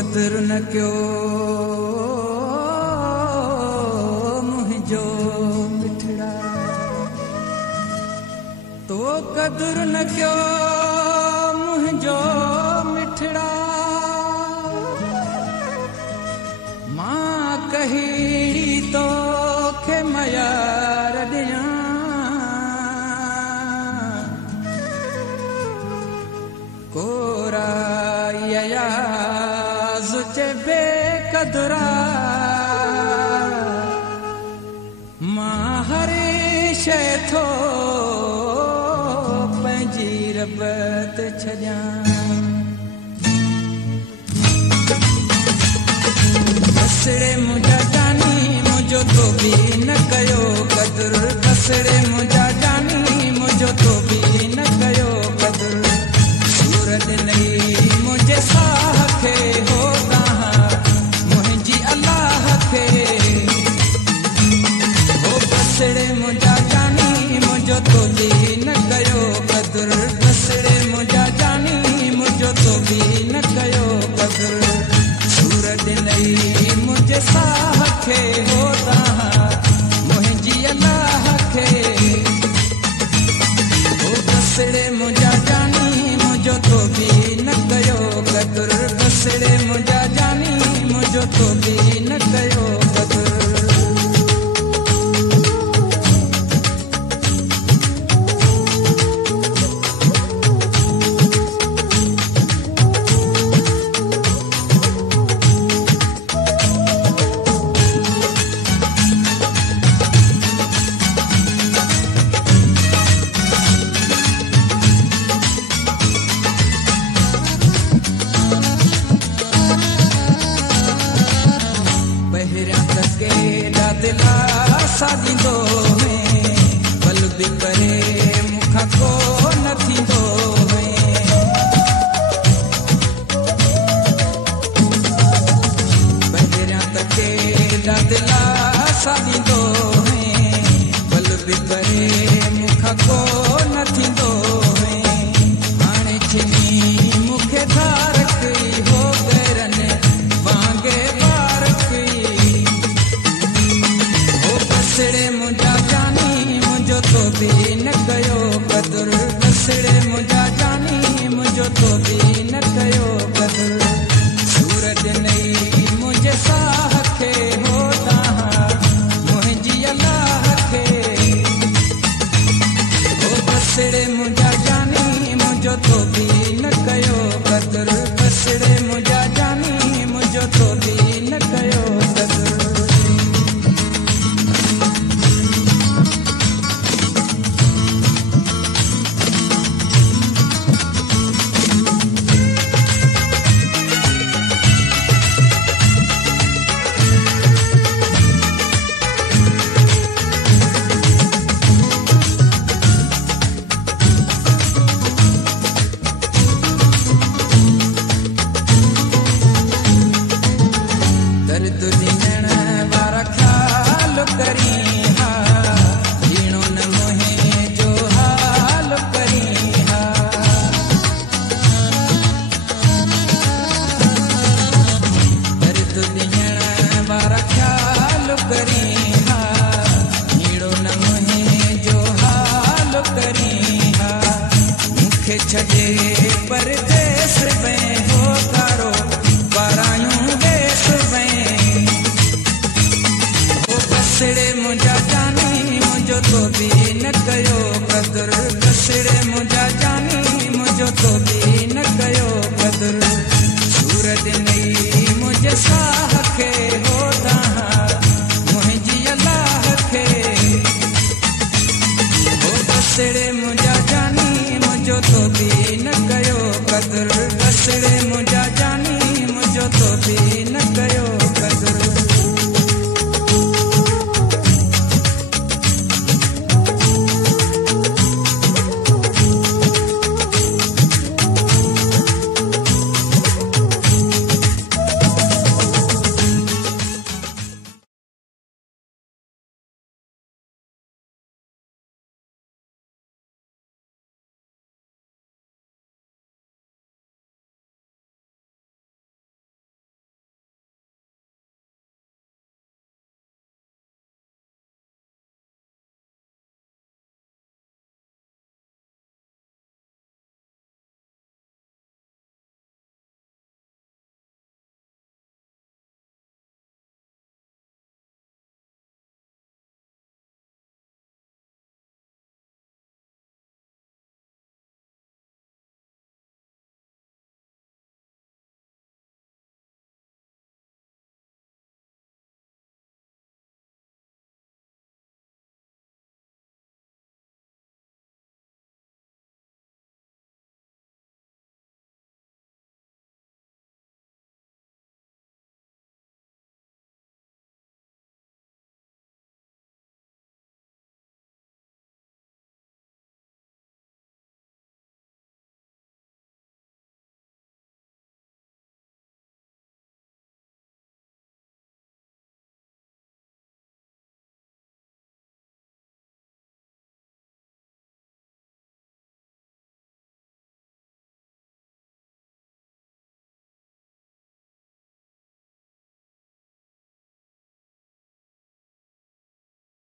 कदर न क्यों मुझो मिठड़ा, तो कदर न क्यों मुझो मिठड़ा। मां कही तो खे मयार दिया, कोरा या जुचे बेकदरा। मां हरी शे थो पंहिंजी रबत छॾियां। बसड़े मुंहिंजा जानी मुंहिंजो तो बि न कयो कदर। बसड़े मुंहिंजा जानी मुंहिंजो तो बि न कयो कदर। सूरत नहीं मुझे साह खे हो तहां मुझी अल्लाह खे। हो बसड़े मुझा जानी मुझो तो भी न कयो कदर। बसड़े मुझा जानी मुझो तो भी न कयो कदर। सूरत नहीं मुझे साह खे हो तहां मुझी अल्लाह खे। हो बसड़े मुझा जानी मुझो तो भी न कयो कदर। बसड़े मुझा जानी मुझो तो भी न कयो कदर। सादींदो में बल बि करे मुखां को न थींदो में। पहिरियां त केॾा दिला सादींदो में बल बि करे मुखां को न थींदो में। हाणे छिनी मूंखे धार कई हो गैरनि वांगे वार कई। बसड़े मुझा जानी मुझो तो भी न कयो कदर। बसड़े मुझा जानी मुझो तो भी न कयो कदर। सूरज नहीं मुझे साह खे हो तहां मुझी अल्लाह खे। हो बसड़े मुझा जानी मुझो तो भी न कयो कदर। बसड़े मुझा जानी मुझो तो भी न कयो कदर। दर्द ॾियण वारा ख़्याल करी हा, जीणो न मोहे जो हाल करी हा। दर्द ॾियण वारा ख़्याल करी हा, जीणो न मोहे जो हाल करी हा। मूंखे छॾे परदेस में हो कारो पारायूं देस में। बसड़े मुझा जानी मुझो तो भी न कयो कदर। बसड़े मुझा जानी मुझो तो भी न कयो कदर। सूरत नहीं मुझे साह